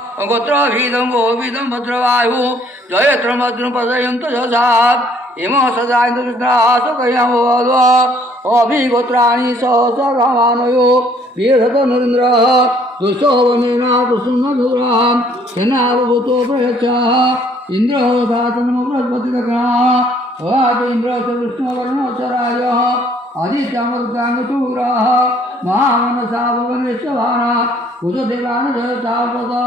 गोत्रभीदं गोविदं भद्रवायु जयत्रं भद्रं पदयन्तु यशात् इमं सदा इन्द्रशुद्रासुकयं अभिगोत्राणि सहस्रकामानयो वीरत नरेन्द्रः दुष्टो वनेना प्रसन्नधुरः सेनावभूतो प्रयच्छः इन्द्रः सातनमो बृहस्पतिदग्नः वात इन्द्रश्च विष्णुवर्णोच्चरायः आदित्यामरुद्राङ्गचूरः महामनसा भुवनेश्वराः कुजदेवान् जयतापदः